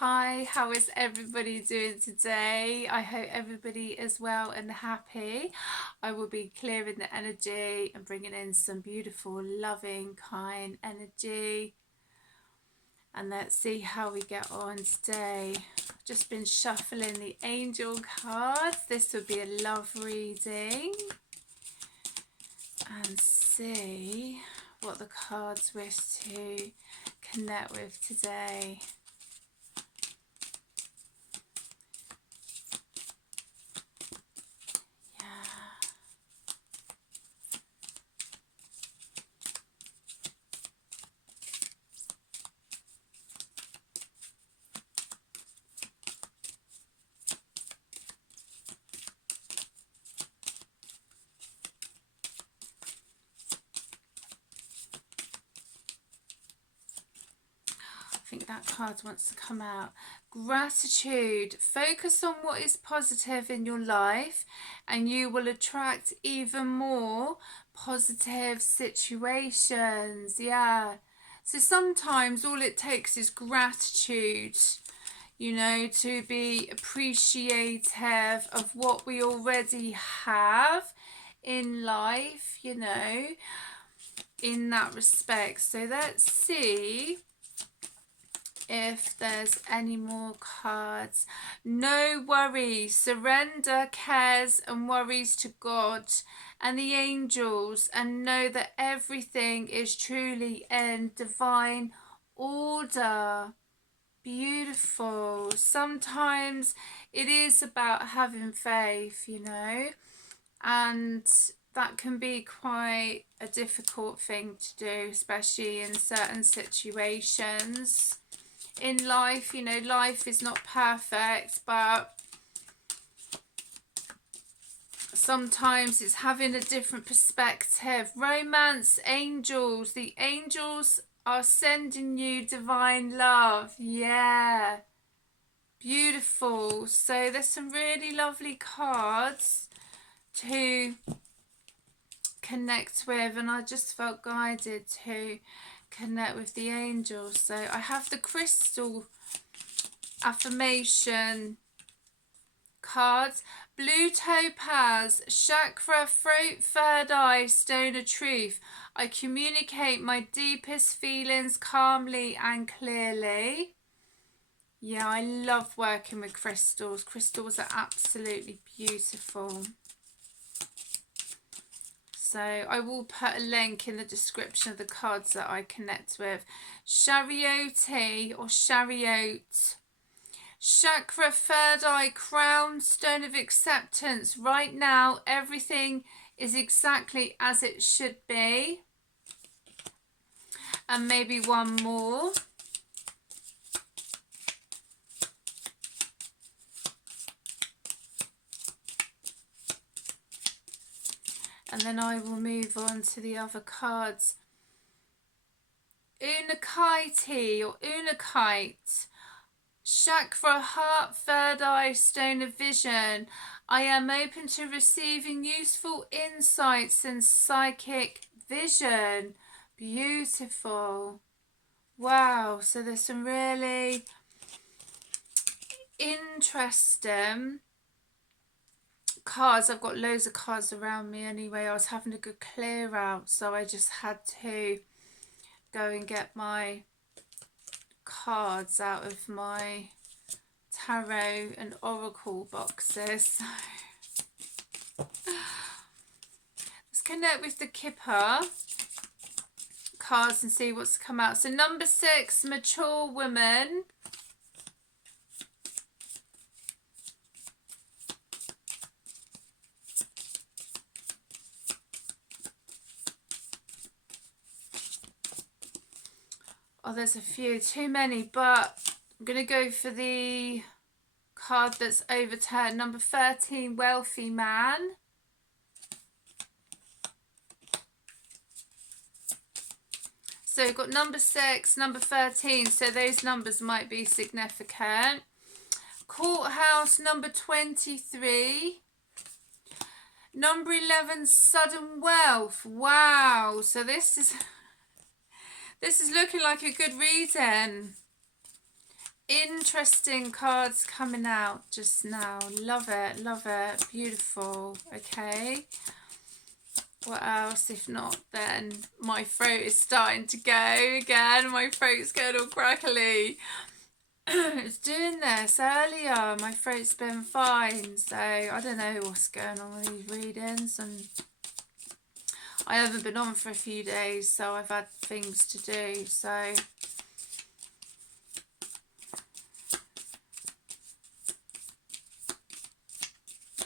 Hi, how is everybody doing today? I hope everybody is well and happy. I will be clearing the energy and bringing in some beautiful, loving, kind energy. And let's see how we get on today. I've just been shuffling the angel cards. This will be a love reading. And see what the cards wish to connect with today. I think that card wants to come out. Gratitude. Focus on what is positive in your life and you will attract even more positive situations. Yeah. So sometimes all it takes is gratitude, you know, to be appreciative of what we already have in life, you know, in that respect. So let's see if there's any more cards. No worries. Surrender cares and worries to God and the angels and know that everything is truly in divine order. Beautiful. Sometimes it is about having faith, you know, and that can be quite a difficult thing to do, especially in certain situations in life. You know, life is not perfect, but sometimes it's having a different perspective. Romance, angels. The angels are sending you divine love. Yeah. Beautiful. So there's some really lovely cards to connect with, and I just felt guided to connect with the angels. So I have the crystal affirmation cards. Blue topaz, chakra, throat, third eye, stone of truth. I communicate my deepest feelings calmly and clearly. Yeah, I love working with crystals. Crystals are absolutely beautiful. So I will put a link in the description of the cards that I connect with. Chariot or chariot. Chakra, third eye, crown, stone of acceptance. Right now, everything is exactly as it should be. And maybe one more. And then I will move on to the other cards. Unakite or unakite. Chakra, heart, third eye, stone of vision. I am open to receiving useful insights and psychic vision. Beautiful. Wow. So there's some really interesting cards. I've got loads of cards around me anyway. I was having a good clear out, so I just had to go and get my cards out of my tarot and oracle boxes. Let's connect with the Kipper cards and see what's come out. So number 6, mature woman. Oh, there's a few, too many, but I'm going to go for the card that's overturned. Number 13, wealthy man. So we've got number 6, number 13, so those numbers might be significant. Courthouse, number 23. Number 11, sudden wealth. Wow, so this is looking like a good reading. Interesting cards coming out just now. Love it, love it. Beautiful. Okay. What else? If not, then my throat is starting to go again. My throat's going all crackly. It's doing this earlier. My throat's been fine. So I don't know what's going on with these readings. And I haven't been on for a few days. So I've had things to do. So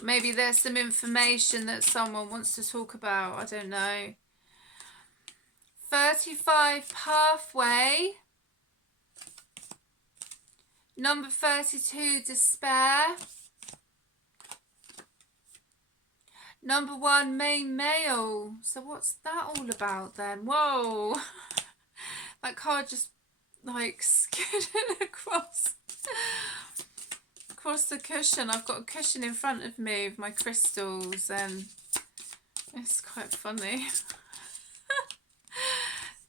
maybe there's some information that someone wants to talk about. I don't know. 35 pathway. Number 32, despair. Number 1, main male. So what's that all about then? Whoa. That card just like skidded across the cushion. I've got a cushion in front of me with my crystals and it's quite funny.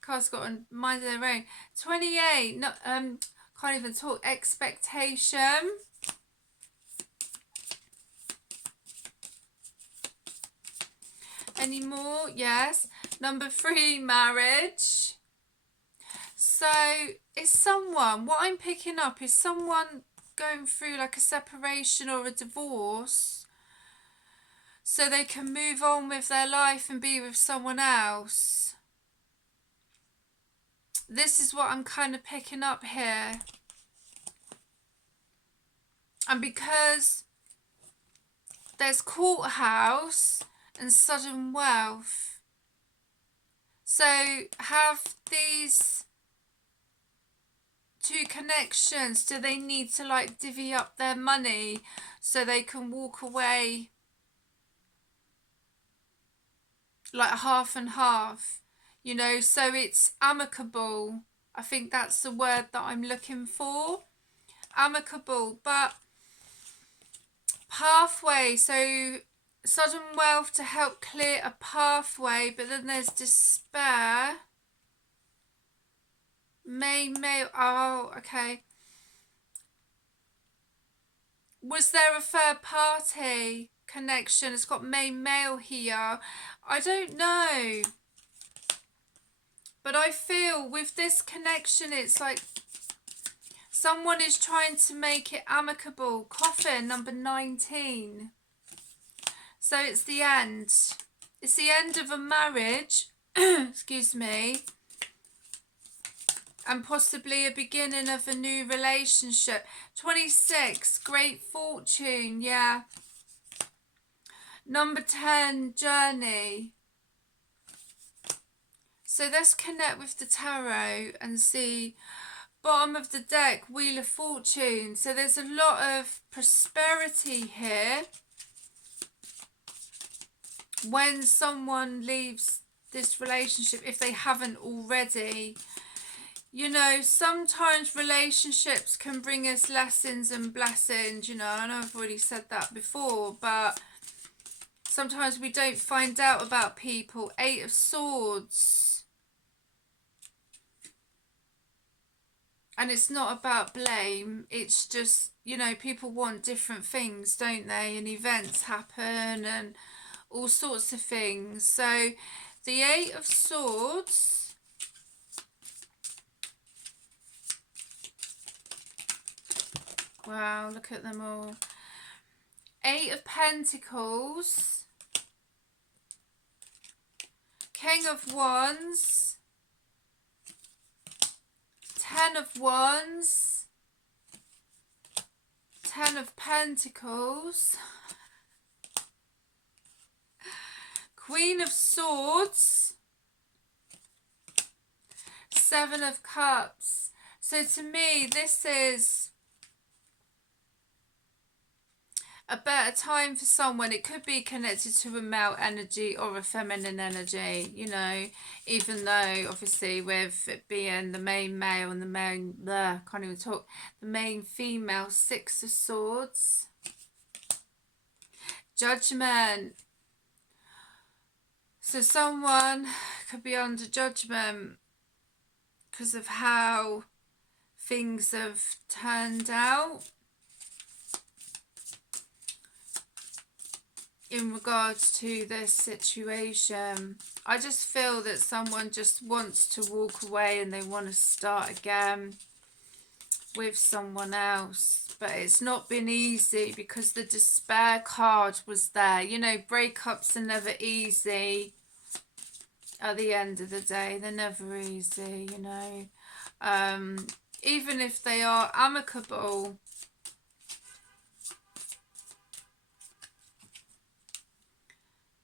Cards got a mind of their own. 28, no, can't even talk. Expectation. Any more? Yes. Number 3, marriage. So it's someone, what I'm picking up is someone going through like a separation or a divorce so they can move on with their life and be with someone else. This is what I'm kind of picking up here. And because there's courthouse and sudden wealth, so have these two connections, do they need to like divvy up their money so they can walk away like half and half, you know? So it's amicable. I think that's the word that I'm looking for. Amicable. But pathway, so sudden wealth to help clear a pathway, but then there's despair. Main male. Oh, okay. Was there a third party connection? It's got main male here. I don't know. But I feel with this connection, it's like someone is trying to make it amicable. Coffin, number 19. So it's the end. It's the end of a marriage. Excuse me. And possibly a beginning of a new relationship. 26, great fortune, yeah. Number 10, journey. So let's connect with the tarot and see. Bottom of the deck, Wheel of Fortune. So there's a lot of prosperity here. When someone leaves this relationship, if they haven't already. You know, sometimes relationships can bring us lessons and blessings. You know, I know I've already said that before, but sometimes we don't find out about people. 8 of Swords. And it's not about blame. It's just, you know, people want different things, don't they? And events happen and all sorts of things. So the 8 of Swords. Wow, look at them all. 8 of Pentacles. King of Wands. 10 of Wands. 10 of Pentacles. Queen of Swords. 7 of Cups. So to me, this is a better time for someone. It could be connected to a male energy or a feminine energy, you know, even though obviously with it being the main male and the main, can't even talk, the main female. 6 of Swords. Judgment. So someone could be under judgment because of how things have turned out in regards to this situation. I just feel that someone just wants to walk away and they want to start again with someone else. But it's not been easy because the despair card was there. You know, breakups are never easy at the end of the day. They're never easy, you know. Even if they are amicable.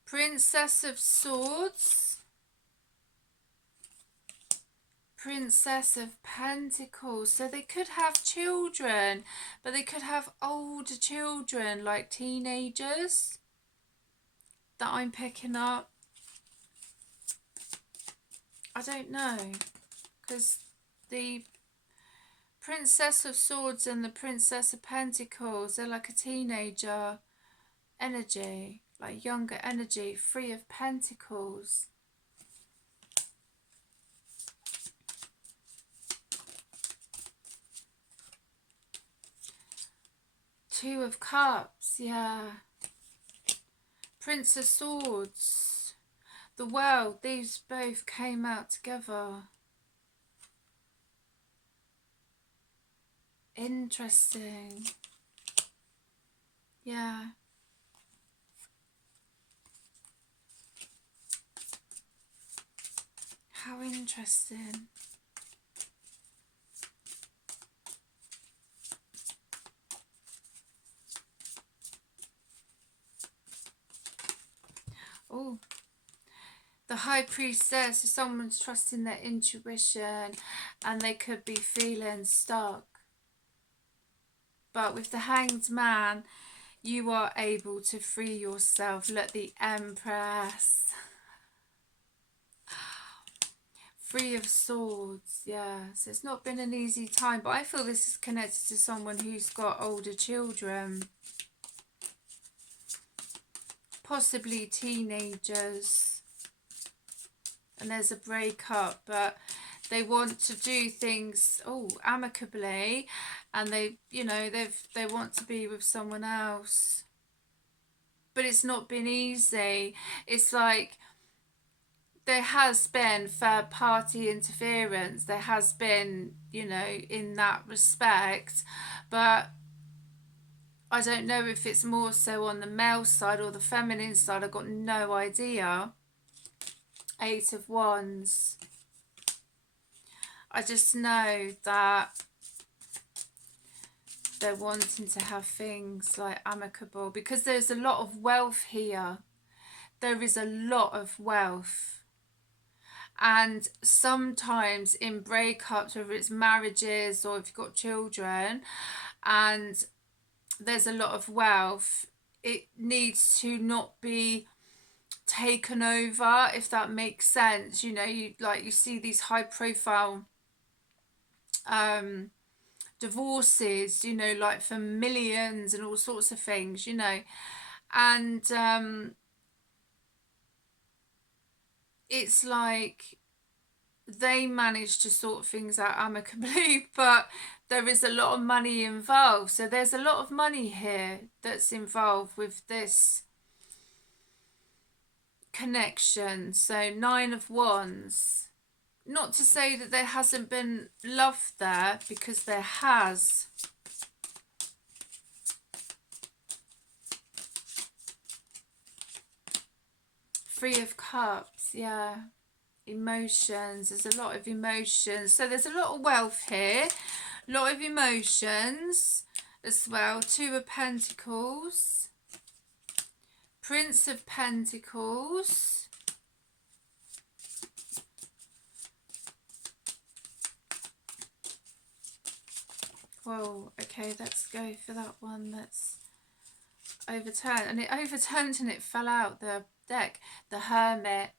Princess of Swords, Princess of Pentacles. So they could have children, but they could have older children, like teenagers, that I'm picking up. I don't know, because the Princess of Swords and the Princess of Pentacles, they're like a teenager energy. Like younger energy, free of pentacles. Two of Cups, yeah. Prince of Swords. The World, these both came out together. Interesting. Yeah. How interesting. Oh, the High Priestess, if someone's trusting their intuition and they could be feeling stuck. But with the Hanged Man, you are able to free yourself. Look, the Empress. Free of Swords, yeah. So it's not been an easy time, but I feel this is connected to someone who's got older children. Possibly teenagers. And there's a breakup, but they want to do things, amicably. And they, you know, they want to be with someone else. But it's not been easy. It's like there has been third party interference. There has been, you know, in that respect. But I don't know if it's more so on the male side or the feminine side. I've got no idea. Eight of Wands. I just know that they're wanting to have things like amicable, because there's a lot of wealth here. There is a lot of wealth. And sometimes in breakups, whether it's marriages or if you've got children and there's a lot of wealth, it needs to not be taken over, if that makes sense. You know, you see these high profile divorces, you know, like for millions and all sorts of things, you know. And it's like they managed to sort things out amicably, but there is a lot of money involved. So there's a lot of money here that's involved with this connection. So 9 of Wands. Not to say that there hasn't been love there, because there has. Three of Cups, yeah. Emotions, there's a lot of emotions. So there's a lot of wealth here, a lot of emotions as well. Two of Pentacles, Prince of Pentacles, whoa, okay, let's go for that one. That's overturned, and it overturned and it fell out the deck. The Hermit.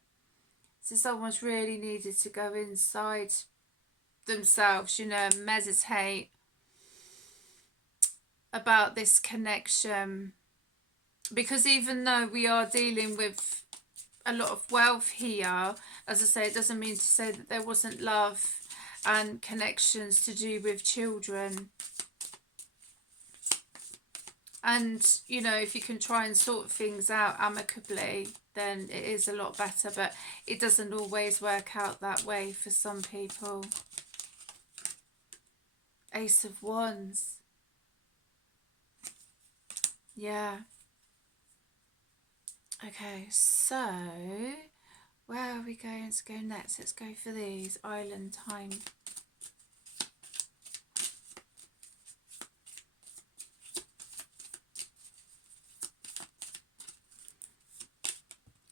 So someone's really needed to go inside themselves, you know, meditate about this connection. Because even though we are dealing with a lot of wealth here, as I say, it doesn't mean to say that there wasn't love and connections to do with children. And, you know, if you can try and sort things out amicably, then it is a lot better. But it doesn't always work out that way for some people. Ace of Wands. Yeah. Okay, so where are we going to go next? Let's go for these. Island time.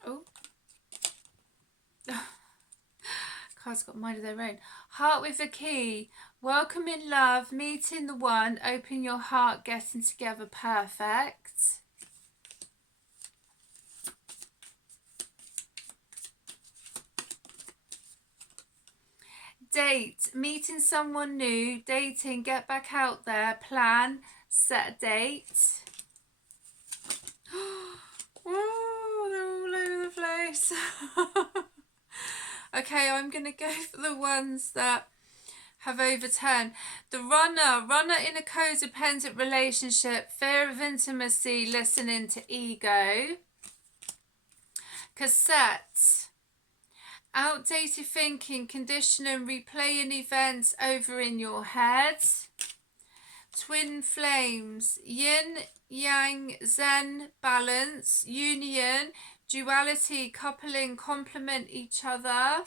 Oh. Cards got mind of their own. Heart with a key. Welcome in love. Meeting the one. Open your heart. Getting together. Perfect. Date. Meeting someone new. Dating. Get back out there. Plan. Set a date. Oh, they're all over the place. Okay, I'm going to go for the ones that have overturned. The runner. Runner in a codependent relationship. Fear of intimacy. Listening to ego. Cassette. Outdated thinking. Conditioning. Replaying events over in your head. Twin flames. Yin, yang, zen, balance. Union. Duality, coupling, complement each other.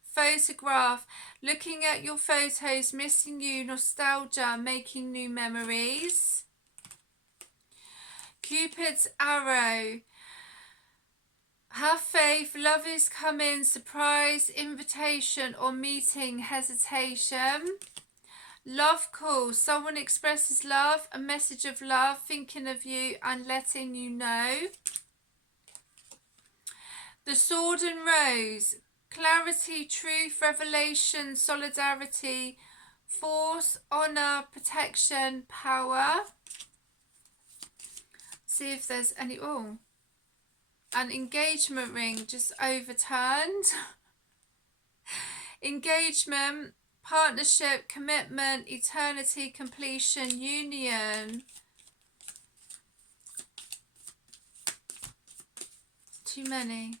Photograph, looking at your photos, missing you, nostalgia, making new memories. Cupid's arrow, have faith, love is coming, surprise, invitation or meeting, hesitation. Love call, someone expresses love, a message of love, thinking of you and letting you know. The sword and rose, clarity, truth, revelation, solidarity, force, honor, protection, power. See if there's any, oh, an engagement ring just overturned. Engagement, partnership, commitment, eternity, completion, union. Too many.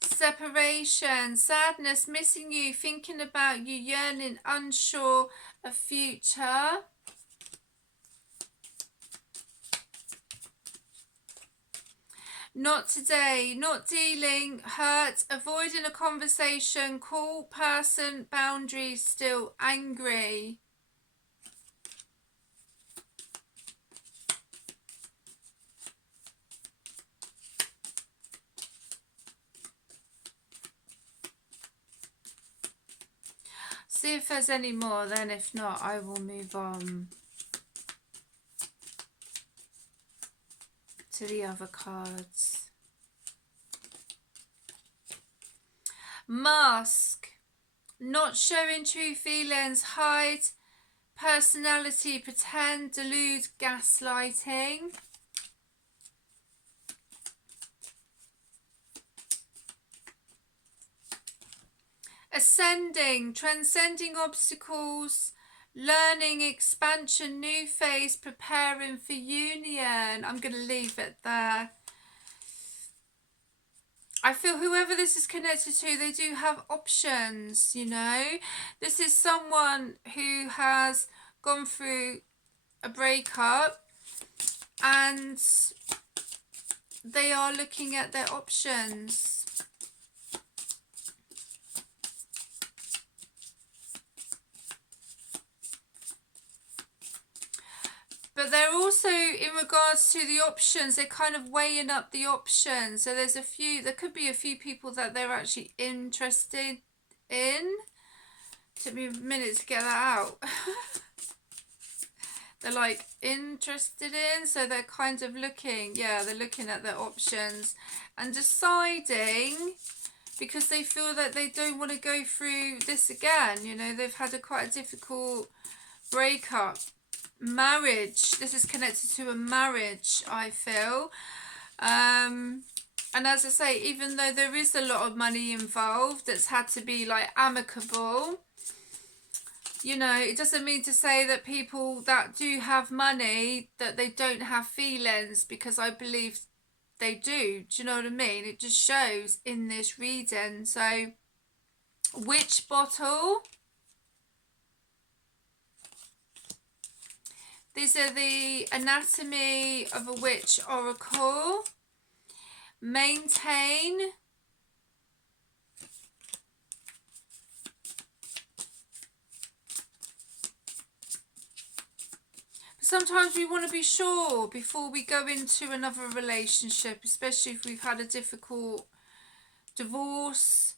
Separation, sadness, missing you, thinking about you, yearning, unsure of future. Not today, not dealing, hurt, avoiding a conversation, call, person, boundaries, still angry. See if there's any more, then if not, I will move on to the other cards. Mask, not showing true feelings, hide, personality, pretend, delude, gaslighting. Ascending, transcending obstacles, learning, expansion, new phase, preparing for union. I'm going to leave it there. I feel whoever this is connected to, they do have options, you know. This is someone who has gone through a breakup and they are looking at their options. But they're also, in regards to the options, they're kind of weighing up the options. So there's a few, there could be a few people that they're actually interested in. Took me a minute to get that out. They're like interested in, so they're kind of looking, yeah, they're looking at their options and deciding, because they feel that they don't want to go through this again. You know, they've had quite a difficult breakup. Marriage, this is connected to a marriage, I feel. And as I say, even though there is a lot of money involved that's had to be like amicable, you know, it doesn't mean to say that people that do have money, that they don't have feelings, because I believe they do. Do you know what I mean? It just shows in this reading. So, witch bottle. These are the Anatomy of a Witch Oracle. Maintain. Sometimes we want to be sure before we go into another relationship, especially if we've had a difficult divorce,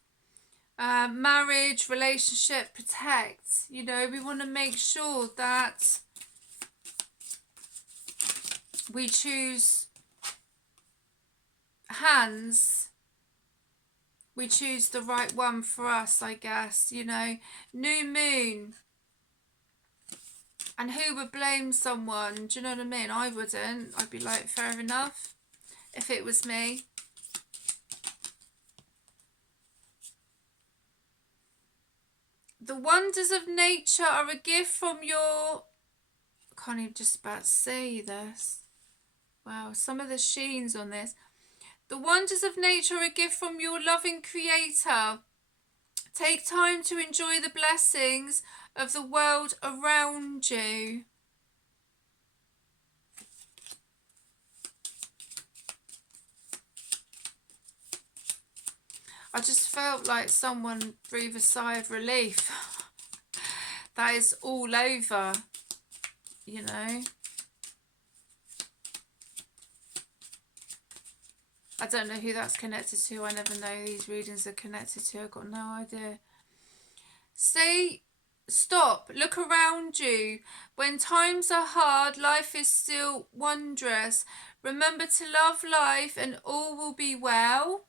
marriage, relationship. Protect. You know, we want to make sure that we choose hands. We choose the right one for us, I guess. You know, new moon. And who would blame someone? Do you know what I mean? I wouldn't. I'd be like, fair enough, if it was me. The wonders of nature are a gift from your... I can't even just about say this. Wow, some of the sheens on this. The wonders of nature are a gift from your loving creator. Take time to enjoy the blessings of the world around you. I just felt like someone breathed a sigh of relief. That is all over, you know. I don't know who that's connected to. I never know who these readings are connected to. I've got no idea. Stop, look around you. When times are hard, life is still wondrous. Remember to love life and all will be well.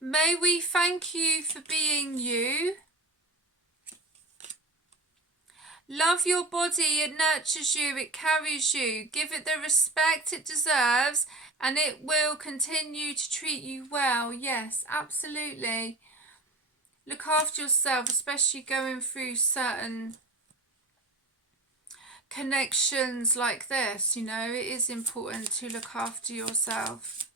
May we thank you for being you. Love your body, it nurtures you, it carries you. Give it the respect it deserves and it will continue to treat you well. Yes, absolutely. Look after yourself, especially going through certain connections like this. You know, it is important to look after yourself.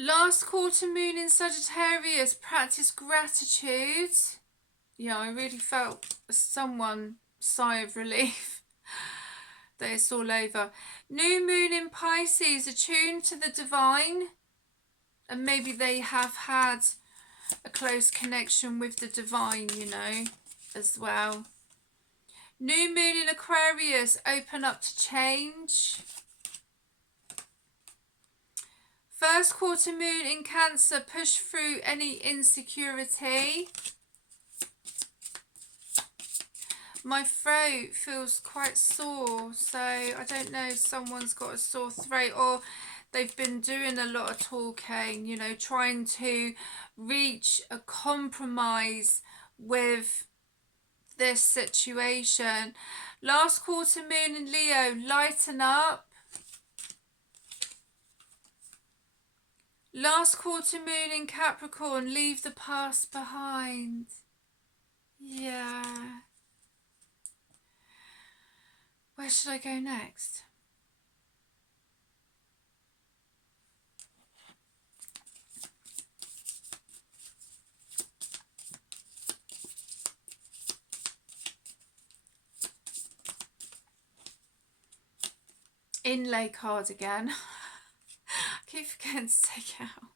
Last quarter moon in Sagittarius, practice gratitude. Yeah, I really felt someone sigh of relief that it's all over. New moon in Pisces, attuned to the divine. And maybe they have had a close connection with the divine, you know, as well. New moon in Aquarius, open up to change. First quarter moon in Cancer, push through any insecurity. My throat feels quite sore, so I don't know if someone's got a sore throat or they've been doing a lot of talking, you know, trying to reach a compromise with this situation. Last quarter moon in Leo, lighten up. Last quarter moon in Capricorn, leave the past behind. Yeah. Where should I go next? Inlay card again. I keep forgetting to take it out.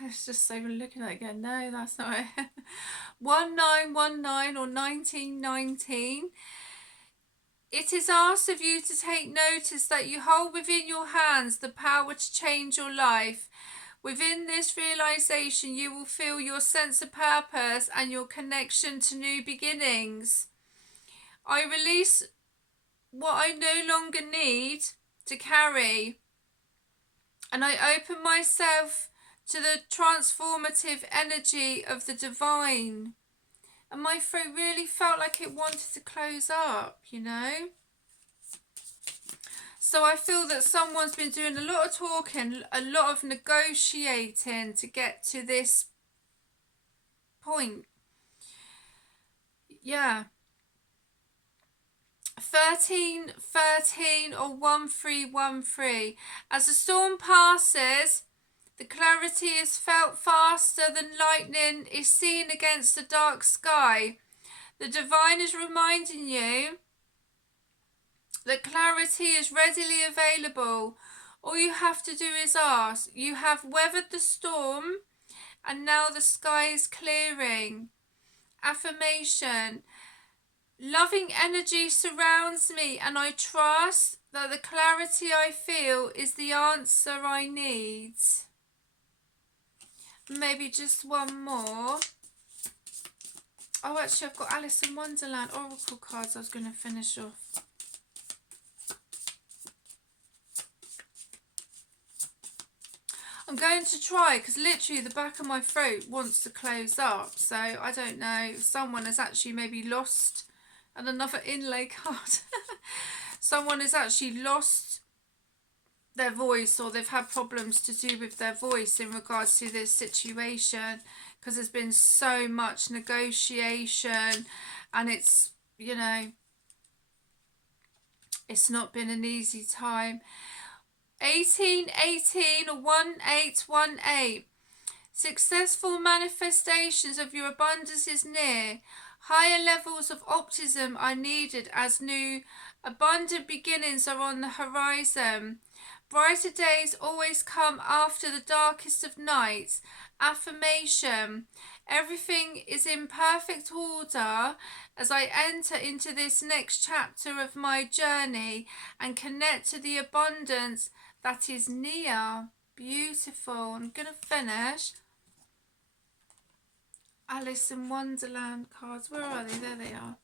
I was just so looking at it again. No, that's not it. 1919 or 1919. It is asked of you to take notice that you hold within your hands the power to change your life. Within this realization, you will feel your sense of purpose and your connection to new beginnings. I release what I no longer need to carry. And I open myself to the transformative energy of the divine. And my throat really felt like it wanted to close up, you know. So I feel that someone's been doing a lot of talking, a lot of negotiating to get to this point. Yeah. 1313 or 1313. As the storm passes, the clarity is felt faster than lightning is seen against the dark sky. The divine is reminding you that clarity is readily available. All you have to do is ask. You have weathered the storm and now the sky is clearing. Affirmation. Loving energy surrounds me and I trust that the clarity I feel is the answer I need. Maybe just one more. Oh, actually I've got Alice in Wonderland Oracle cards I was going to finish off. I'm going to try, because literally the back of my throat wants to close up. So I don't know if someone has actually maybe lost, and another inlay card. Someone has actually lost their voice, or they've had problems to do with their voice in regards to this situation, because there's been so much negotiation and it's, you know, it's not been an easy time. 1818 or 1818. Successful manifestations of your abundance is near. Higher levels of optimism are needed as new abundant beginnings are on the horizon. Brighter days always come after the darkest of nights. Affirmation. Everything is in perfect order as I enter into this next chapter of my journey and connect to the abundance that is near. Beautiful. I'm going to finish. Alice in Wonderland cards. Where are they? There they are.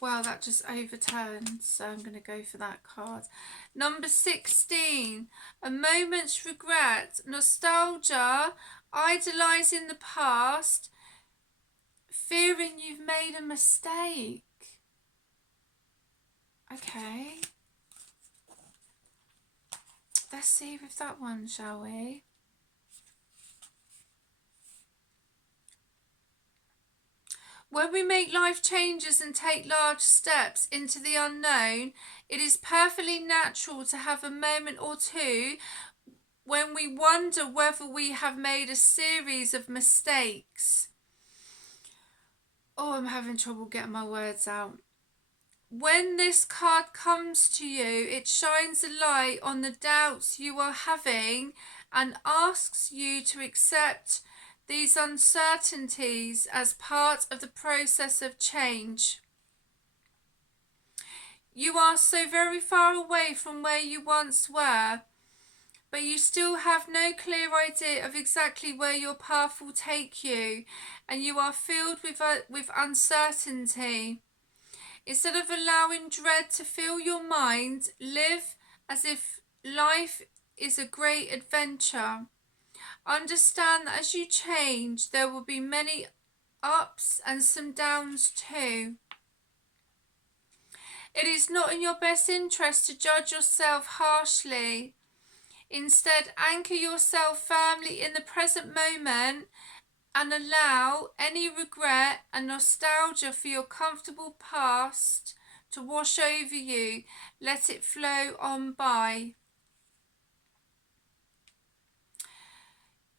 Wow, that just overturned, so I'm going to go for that card. Number 16, a moment's regret, nostalgia, idolising the past, fearing you've made a mistake. Okay. Let's see with that one, shall we? When we make life changes and take large steps into the unknown, it is perfectly natural to have a moment or two when we wonder whether we have made a series of mistakes. Oh, I'm having trouble getting my words out. When this card comes to you, it shines a light on the doubts you are having and asks you to accept these uncertainties as part of the process of change. You are so very far away from where you once were, but you still have no clear idea of exactly where your path will take you, and you are filled with uncertainty. Instead of allowing dread to fill your mind, live as if life is a great adventure. Understand that as you change, there will be many ups and some downs too. It is not in your best interest to judge yourself harshly. Instead, anchor yourself firmly in the present moment and allow any regret and nostalgia for your comfortable past to wash over you. Let it flow on by.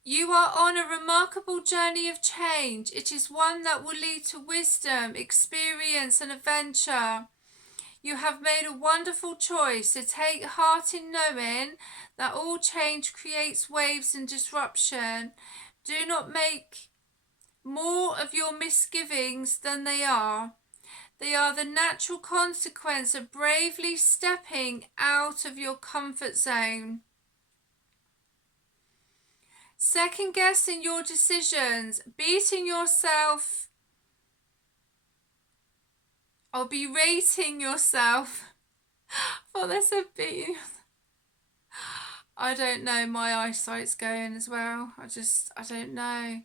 You are on a remarkable journey of change. It is one that will lead to wisdom, experience and adventure. You have made a wonderful choice, so take heart in knowing that all change creates waves and disruption. Do not make more of your misgivings than they are. They are the natural consequence of bravely stepping out of your comfort zone. second guessing your decisions, beating yourself or berating yourself for this beating. I don't know, my eyesight's going as well. I don't know.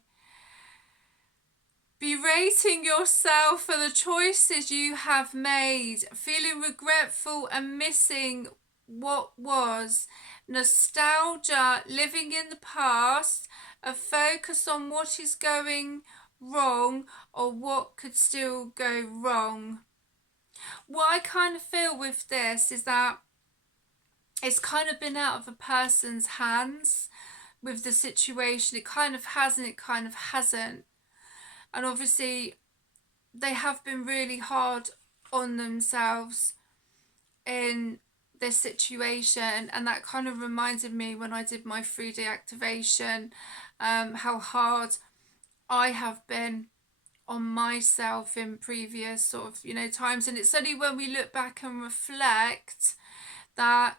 Berating yourself for the choices you have made, feeling regretful and missing what was, nostalgia, living in the past, a focus on what is going wrong or what could still go wrong. What I kind of feel with this is that it's kind of been out of a person's hands with the situation. It kind of has and it kind of hasn't. And obviously they have been really hard on themselves in this situation, and that kind of reminded me when I did my 3D activation, how hard I have been on myself in previous sort of, times. And it's only when we look back and reflect that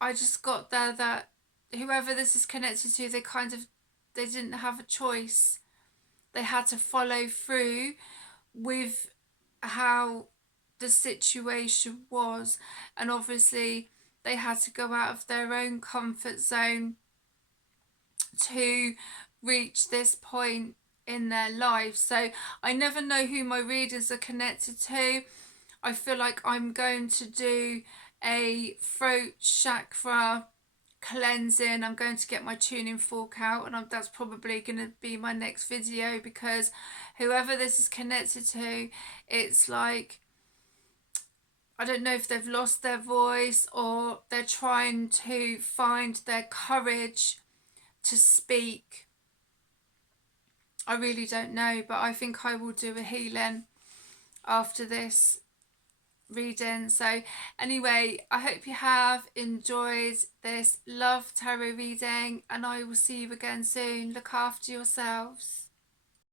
I just got there that whoever this is connected to, they didn't have a choice. They had to follow through with how the situation was, and obviously they had to go out of their own comfort zone to reach this point in their life. So I never know who my readers are connected to. I feel like I'm going to do a throat chakra cleansing. I'm going to get my tuning fork out, and that's probably going to be my next video, because whoever this is connected to, it's like, I don't know if they've lost their voice or they're trying to find their courage to speak. I really don't know, but I think I will do a healing after this reading. So anyway, I hope you have enjoyed this love tarot reading, and I will see you again soon. Look after yourselves.